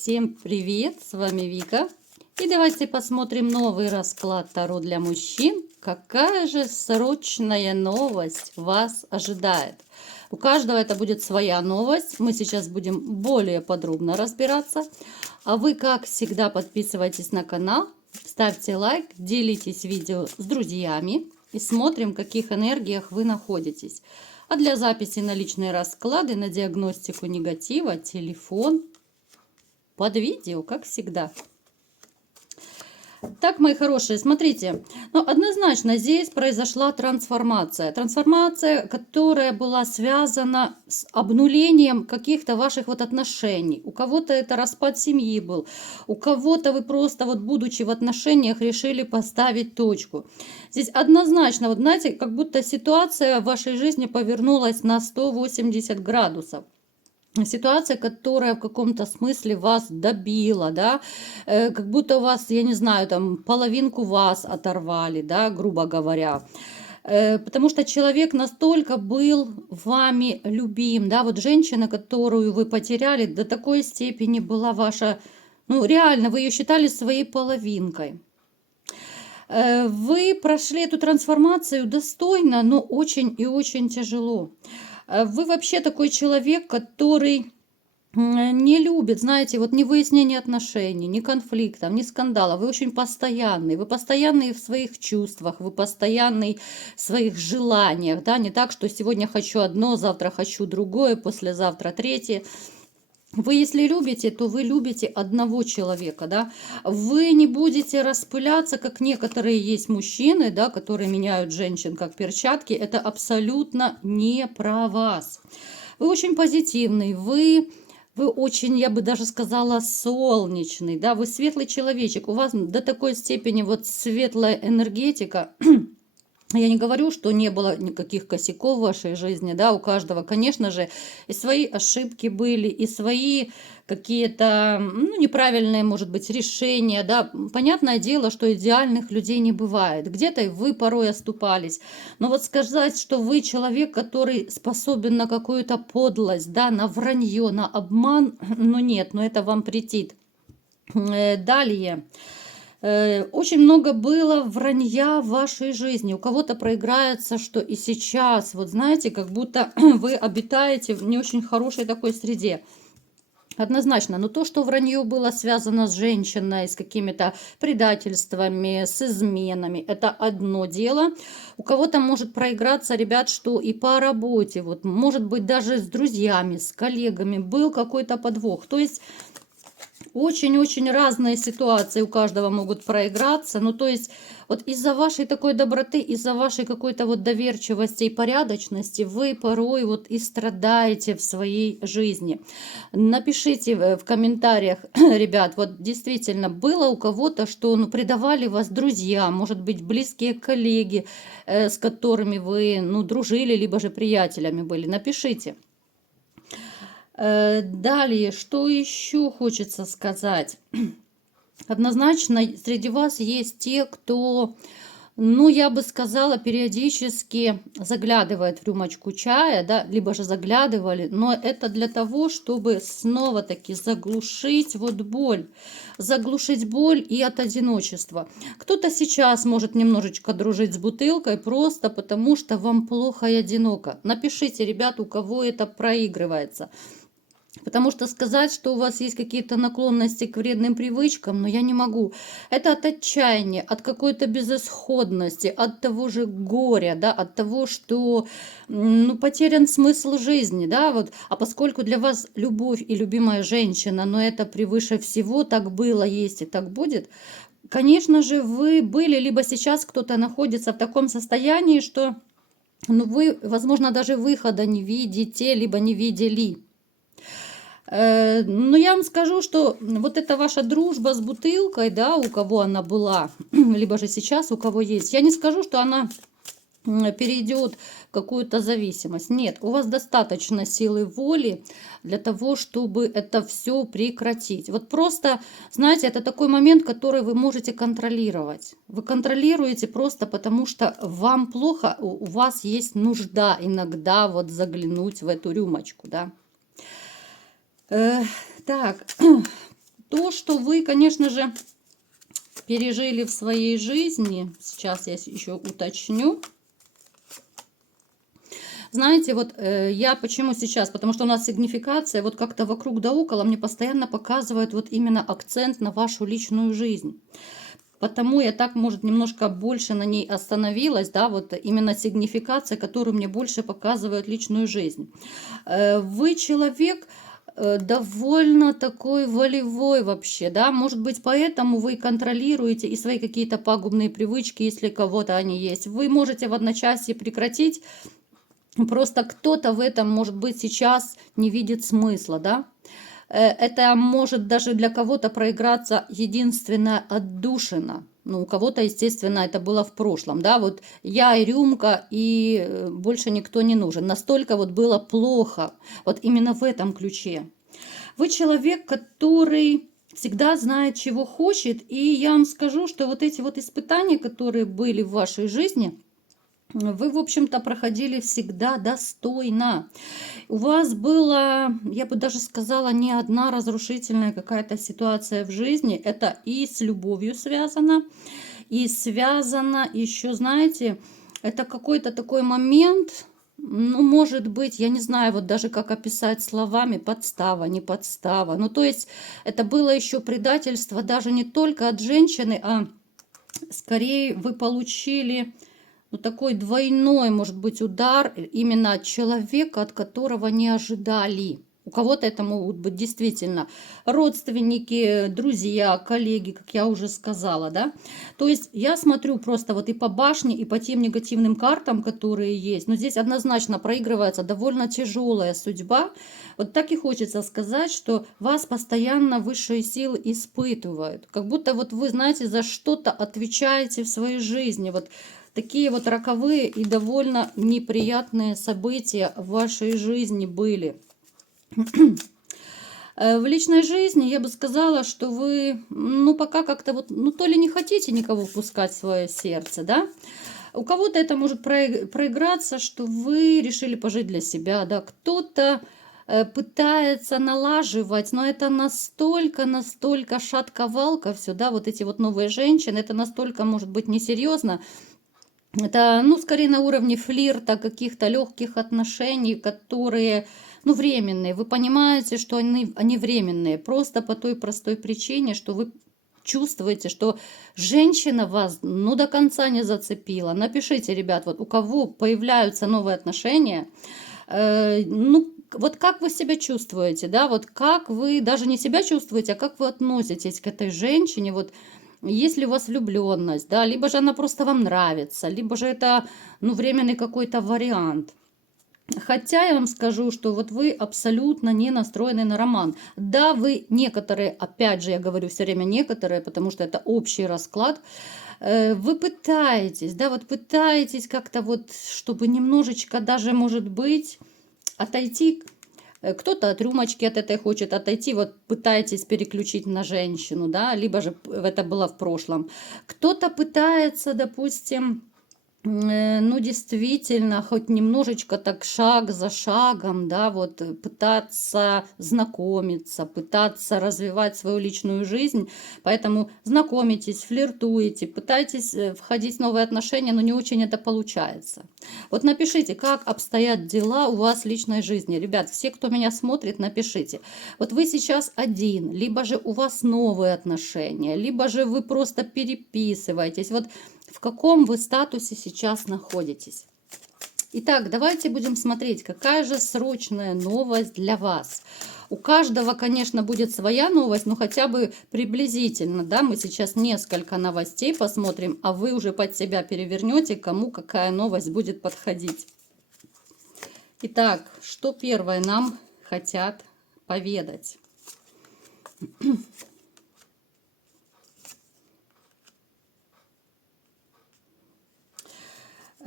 Всем привет, с вами Вика. И давайте посмотрим новый расклад Таро для мужчин. Какая же срочная новость вас ожидает? У каждого это будет своя новость. Мы сейчас будем более подробно разбираться. А вы, как всегда, подписывайтесь на канал, ставьте лайк, делитесь видео с друзьями и смотрим, в каких энергиях вы находитесь. А для записи на личные расклады, на диагностику негатива, телефон под видео, как всегда. Так, мои хорошие, смотрите, однозначно здесь произошла трансформация. Трансформация, которая была связана с обнулением каких-то ваших отношений. У кого-то это распад семьи был, у кого-то вы просто будучи в отношениях, решили поставить точку. Здесь однозначно, знаете, как будто ситуация в вашей жизни повернулась на 180 градусов. Ситуация, которая в каком-то смысле вас добила, да, как будто у вас, я не знаю, там половинку вас оторвали, да, грубо говоря. Потому что человек настолько был вами любим, да, женщина, которую вы потеряли, до такой степени была ваша, реально, вы ее считали своей половинкой. Вы прошли эту трансформацию достойно, но очень и очень тяжело. Вы вообще такой человек, который не любит, знаете, ни выяснения отношений, ни конфликтов, ни скандалов. Вы очень постоянный. Вы постоянный в своих чувствах, вы постоянный в своих желаниях. Да? Не так, что сегодня хочу одно, завтра хочу другое, послезавтра третье. Вы, если любите, то вы любите одного человека, да. Вы не будете распыляться, как некоторые есть мужчины, да, которые меняют женщин как перчатки. Это абсолютно не про вас. Вы очень позитивный, вы очень, я бы даже сказала, солнечный, да, вы светлый человечек. У вас до такой степени светлая энергетика. Я не говорю, что не было никаких косяков в вашей жизни, да, у каждого, конечно же, и свои ошибки были, и свои какие-то, неправильные, может быть, решения, да. Понятное дело, что идеальных людей не бывает. Где-то вы порой оступались. Но сказать, что вы человек, который способен на какую-то подлость, да, на вранье, на обман, нет, это вам претит. Далее. Очень много было вранья в вашей жизни. У кого-то проиграется, что и сейчас, знаете, как будто вы обитаете в не очень хорошей такой среде. Однозначно, но то, что вранье было связано с женщиной, с какими-то предательствами, с изменами, это одно дело. У кого-то может проиграться, ребят, что и по работе, может быть, даже с друзьями, с коллегами был какой-то подвох. То есть очень-очень разные ситуации у каждого могут проиграться. То есть из-за вашей такой доброты, из-за вашей какой-то доверчивости и порядочности вы порой и страдаете в своей жизни. Напишите в комментариях, ребят, действительно было у кого-то, что предавали вас друзья, может быть, близкие коллеги, с которыми вы дружили, либо же приятелями были. Напишите. Далее, что еще хочется сказать? Однозначно, среди вас есть те, кто, я бы сказала, периодически заглядывает в рюмочку чая, да, либо же заглядывали, но это для того, чтобы снова-таки заглушить боль. Заглушить боль и от одиночества. Кто-то сейчас может немножечко дружить с бутылкой, просто потому что вам плохо и одиноко. Напишите, ребят, у кого это проигрывается. Потому что сказать, что у вас есть какие-то наклонности к вредным привычкам, я не могу. Это от отчаяния, от какой-то безысходности, от того же горя, да, от того, что потерян смысл жизни, да, А поскольку для вас любовь и любимая женщина, но это превыше всего, так было, есть и так будет, конечно же, вы были, либо сейчас кто-то находится в таком состоянии, что вы, возможно, даже выхода не видите, либо не видели. Но я вам скажу, что эта ваша дружба с бутылкой, да, у кого она была, либо же сейчас у кого есть, я не скажу, что она перейдет в какую-то зависимость. Нет, у вас достаточно силы воли для того, чтобы это все прекратить. Просто, знаете, это такой момент, который вы можете контролировать. Вы контролируете просто потому, что вам плохо, у вас есть нужда иногда заглянуть в эту рюмочку, да. Так, то, что вы, конечно же, пережили в своей жизни, сейчас я еще уточню. Знаете, вот я почему сейчас, потому что у нас сигнификация, вот как-то вокруг да около мне постоянно показывают вот именно акцент на вашу личную жизнь. Потому я так, может, немножко больше на ней остановилась, да, вот именно сигнификация, которую мне больше показывает личную жизнь. Вы человек довольно такой волевой вообще, да, может быть, поэтому вы контролируете и свои какие-то пагубные привычки, если у кого-то они есть. Вы можете в одночасье прекратить, просто кто-то в этом, может быть, сейчас не видит смысла, да. Это может даже для кого-то проиграться единственная отдушина. Ну, у кого-то, естественно, это было в прошлом, да, вот я и рюмка, и больше никто не нужен. Настолько вот было плохо, вот именно в этом ключе. Вы человек, который всегда знает, чего хочет, и я вам скажу, что вот эти вот испытания, которые были в вашей жизни, вы, в общем-то, проходили всегда достойно. У вас была, я бы даже сказала, не одна разрушительная какая-то ситуация в жизни. Это и с любовью связано, и связано еще, знаете, это какой-то такой момент, ну, может быть, я не знаю, вот даже как описать словами, подстава, не подстава. Ну, то есть это было еще предательство даже не только от женщины, а скорее вы получили ну, такой двойной, может быть, удар именно от человека, от которого не ожидали. У кого-то это могут быть действительно родственники, друзья, коллеги, как я уже сказала, да. То есть я смотрю просто вот и по башне, и по тем негативным картам, которые есть. Но здесь однозначно проигрывается довольно тяжелая судьба. Вот так и хочется сказать, что вас постоянно высшие силы испытывают. Как будто вот вы, знаете, за что-то отвечаете в своей жизни. Вот такие вот роковые и довольно неприятные события в вашей жизни были. В личной жизни я бы сказала, что вы, ну, пока как-то вот, ну, то ли не хотите никого впускать в свое сердце, да. У кого-то это может проиграться, что вы решили пожить для себя, да. Кто-то пытается налаживать, но это настолько шатковалка все, да, вот эти вот новые женщины, это настолько может быть несерьезно. Это, ну, скорее на уровне флирта, каких-то легких отношений, которые, ну, временные. Вы понимаете, что они временные, просто по той простой причине, что вы чувствуете, что женщина вас, ну, до конца не зацепила. Напишите, ребят, вот у кого появляются новые отношения, ну, вот как вы себя чувствуете, да, вот как вы даже не себя чувствуете, а как вы относитесь к этой женщине, вот есть ли у вас влюбленность, да, либо же она просто вам нравится, либо же это, ну, временный какой-то вариант. Хотя я вам скажу, что вот вы абсолютно не настроены на роман. Да, вы некоторые, опять же, я говорю все время некоторые, потому что это общий расклад, вы пытаетесь, да, вот пытаетесь как-то вот, чтобы немножечко даже, может быть, отойти. Кто-то от рюмочки от этой хочет отойти, вот пытаетесь переключить на женщину, да, либо же это было в прошлом. Кто-то пытается, допустим, ну, действительно, хоть немножечко так шаг за шагом, да, вот пытаться знакомиться, пытаться развивать свою личную жизнь. Поэтому знакомитесь, флиртуете, пытайтесь входить в новые отношения, но не очень это получается. Вот напишите, как обстоят дела у вас в личной жизни. Ребят, все, кто меня смотрит, напишите. Вот вы сейчас один, либо же у вас новые отношения, либо же вы просто переписываетесь. Вот в каком вы статусе сейчас находитесь. Итак, давайте будем смотреть, какая же срочная новость для вас. У каждого, конечно, будет своя новость, но хотя бы приблизительно, да, мы сейчас несколько новостей посмотрим, а вы уже под себя перевернете, кому какая новость будет подходить. Итак, что первое нам хотят поведать?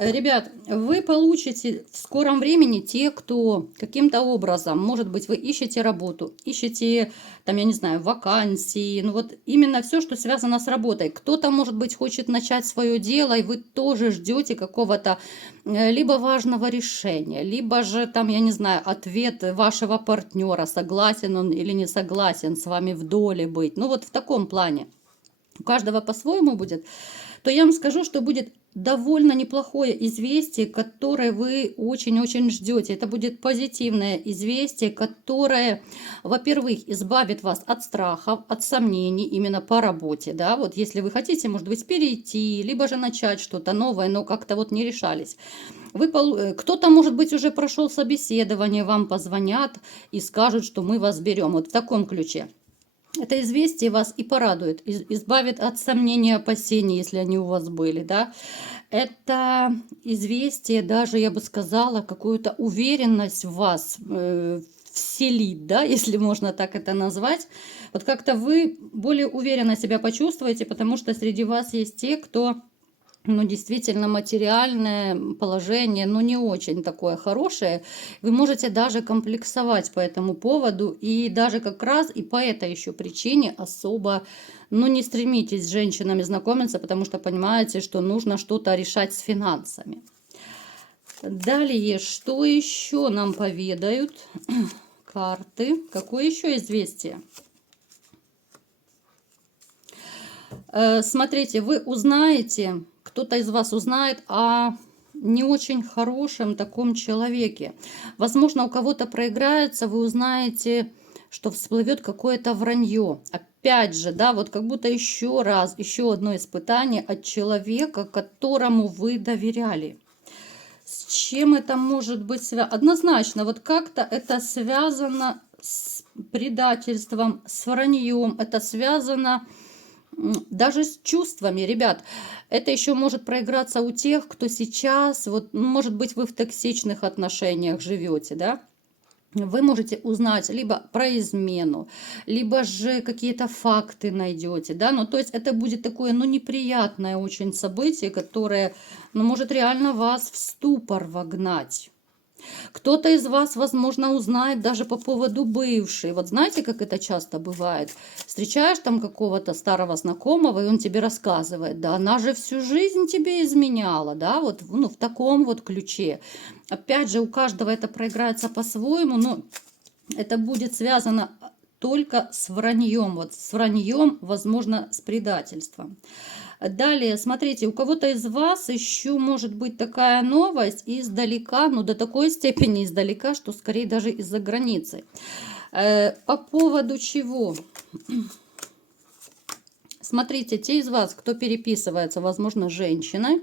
Ребят, вы получите в скором времени те, кто каким-то образом, может быть, вы ищете работу, ищете, там, я не знаю, вакансии, ну вот именно все, что связано с работой. Кто-то, может быть, хочет начать свое дело, и вы тоже ждете какого-то либо важного решения, либо же, там, я не знаю, ответ вашего партнера, согласен он или не согласен с вами в доле быть. Ну вот в таком плане. У каждого по-своему будет, то я вам скажу, что будет довольно неплохое известие, которое вы очень-очень ждете. Это будет позитивное известие, которое, во-первых, избавит вас от страхов, от сомнений именно по работе. Да? Вот если вы хотите, может быть, перейти, либо же начать что-то новое, но как-то вот не решались. Кто-то, может быть, уже прошел собеседование, вам позвонят и скажут, что мы вас берем. Вот в таком ключе. Это известие вас и порадует, избавит от сомнений и опасений, если они у вас были, да. Это известие даже, я бы сказала, какую-то уверенность в вас вселит, да, если можно так это назвать. Вот как-то вы более уверенно себя почувствуете, потому что среди вас есть те, кто... Ну, действительно, материальное положение, ну, не очень такое хорошее. Вы можете даже комплексовать по этому поводу. И даже как раз и по этой еще причине особо, ну, не стремитесь с женщинами знакомиться, потому что понимаете, что нужно что-то решать с финансами. Далее, что еще нам поведают карты? Какое еще известие? Смотрите, вы узнаете, кто-то из вас узнает о не очень хорошем таком человеке. Возможно, у кого-то проиграется, вы узнаете, что всплывет какое-то вранье. Опять же, да, вот как будто еще раз, еще одно испытание от человека, которому вы доверяли. С чем это может быть связано? Однозначно, вот как-то это связано с предательством, с враньем, это связано даже с чувствами, ребят. Это еще может проиграться у тех, кто сейчас, вот, может быть, вы в токсичных отношениях живете, да? Вы можете узнать либо про измену, либо же какие-то факты найдете, да, ну, то есть это будет такое, ну, неприятное очень событие, которое, ну, может реально вас в ступор вогнать. Кто-то из вас, возможно, узнает даже по поводу бывшей. Вот знаете, как это часто бывает? Встречаешь там какого-то старого знакомого, и он тебе рассказывает, да, она же всю жизнь тебе изменяла, да, вот, ну, в таком вот ключе. Опять же, у каждого это проиграется по-своему, но это будет связано только с враньем. Вот с враньем, возможно, с предательством. Далее, смотрите, у кого-то из вас еще может быть такая новость издалека, ну до такой степени издалека, что скорее даже из-за границы. По поводу чего? Смотрите, те из вас, кто переписывается, возможно, женщиной,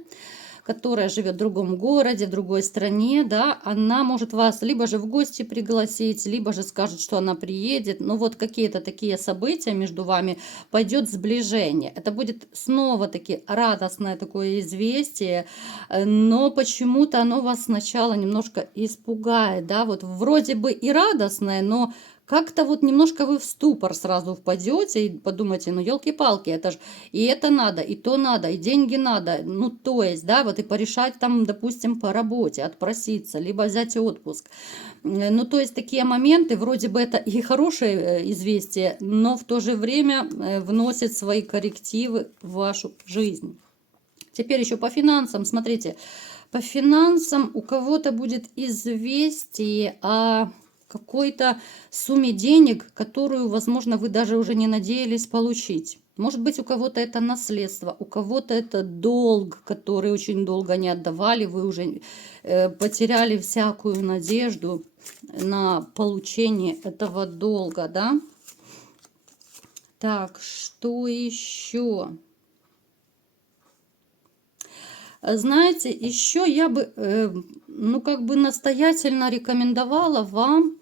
которая живет в другом городе, в другой стране, да, она может вас либо же в гости пригласить, либо же скажет, что она приедет. Ну вот какие-то такие события между вами, пойдет сближение. Это будет снова-таки радостное такое известие, но почему-то оно вас сначала немножко испугает, да, вот вроде бы и радостное, но как-то вот немножко вы в ступор сразу впадете и подумаете, ну елки-палки, это же и это надо, и то надо, и деньги надо. Ну то есть, да, вот и порешать там, допустим, по работе, отпроситься, либо взять отпуск. Ну то есть такие моменты, вроде бы это и хорошее известие, но в то же время вносит свои коррективы в вашу жизнь. Теперь еще по финансам, смотрите, по финансам у кого-то будет известие о какой-то сумме денег, которую, возможно, вы даже уже не надеялись получить. Может быть, у кого-то это наследство, у кого-то это долг, который очень долго не отдавали, вы уже потеряли всякую надежду на получение этого долга, да? Так, что еще? Знаете, еще я бы, ну, как бы настоятельно рекомендовала вам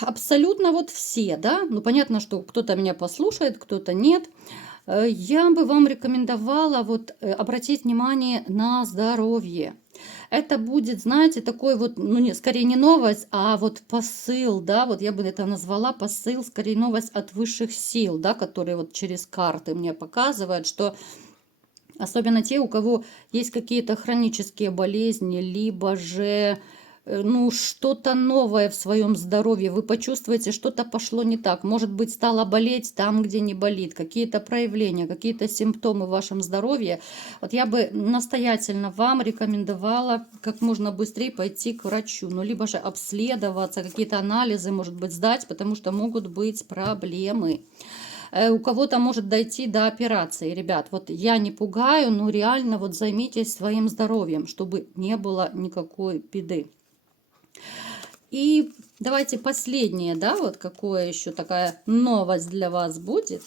абсолютно вот все, да, ну, понятно, что кто-то меня послушает, кто-то нет. Я бы вам рекомендовала вот обратить внимание на здоровье. Это будет, знаете, такой вот, ну, не, скорее не новость, а вот посыл, да, вот я бы это назвала посыл, скорее новость от высших сил, да, которые вот через карты мне показывают, что Особенно те, у кого есть какие-то хронические болезни, либо же ну, что-то новое в своем здоровье. Вы почувствуете, что-то пошло не так. Может быть, стало болеть там, где не болит. Какие-то проявления, какие-то симптомы в вашем здоровье. Вот я бы настоятельно вам рекомендовала как можно быстрее пойти к врачу. Ну, либо же обследоваться, какие-то анализы, может быть, сдать, потому что могут быть проблемы. У кого-то может дойти до операции. Ребят, вот я не пугаю, но реально вот займитесь своим здоровьем, чтобы не было никакой беды. И давайте последнее, да, вот какое еще такая новость для вас будет.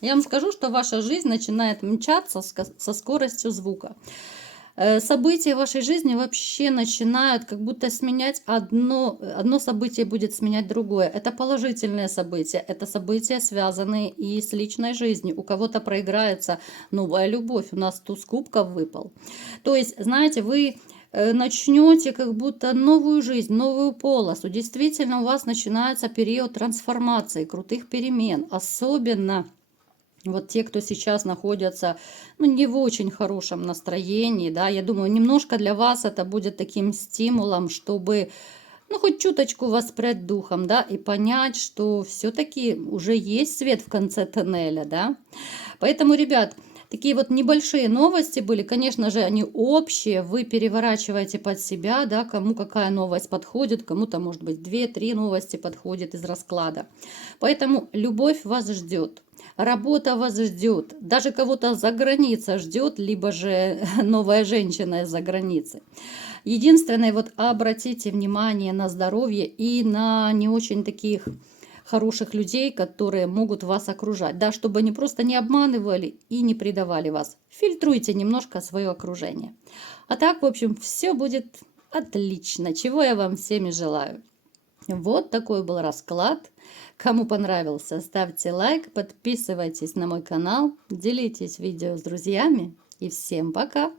Я вам скажу, что ваша жизнь начинает мчаться со скоростью звука. События в вашей жизни вообще начинают как будто сменять одно событие будет сменять другое. Это положительные события, это события, связанные и с личной жизнью. У кого-то проиграется новая любовь, у нас туз кубков выпал. То есть, знаете, вы начнете как будто новую жизнь, новую полосу. Действительно, у вас начинается период трансформации, крутых перемен. Особенно вот те, кто сейчас находятся, ну, не в очень хорошем настроении, да, я думаю, немножко для вас это будет таким стимулом, чтобы, ну, хоть чуточку воспрять духом, да, и понять, что все-таки уже есть свет в конце тоннеля, да. Поэтому, ребят, такие вот небольшие новости были, конечно же, они общие, вы переворачиваете под себя, да, кому какая новость подходит, кому-то, может быть, 2-3 новости подходит из расклада. Поэтому любовь вас ждет. Работа вас ждет, даже кого-то за границей ждет, либо же новая женщина из-за границы. Единственное, вот обратите внимание на здоровье и на не очень таких хороших людей, которые могут вас окружать, да, чтобы они просто не обманывали и не предавали вас. Фильтруйте немножко свое окружение. А так, в общем, все будет отлично, чего я вам всеми желаю. Вот такой был расклад. Кому понравился, ставьте лайк, подписывайтесь на мой канал, делитесь видео с друзьями и всем пока!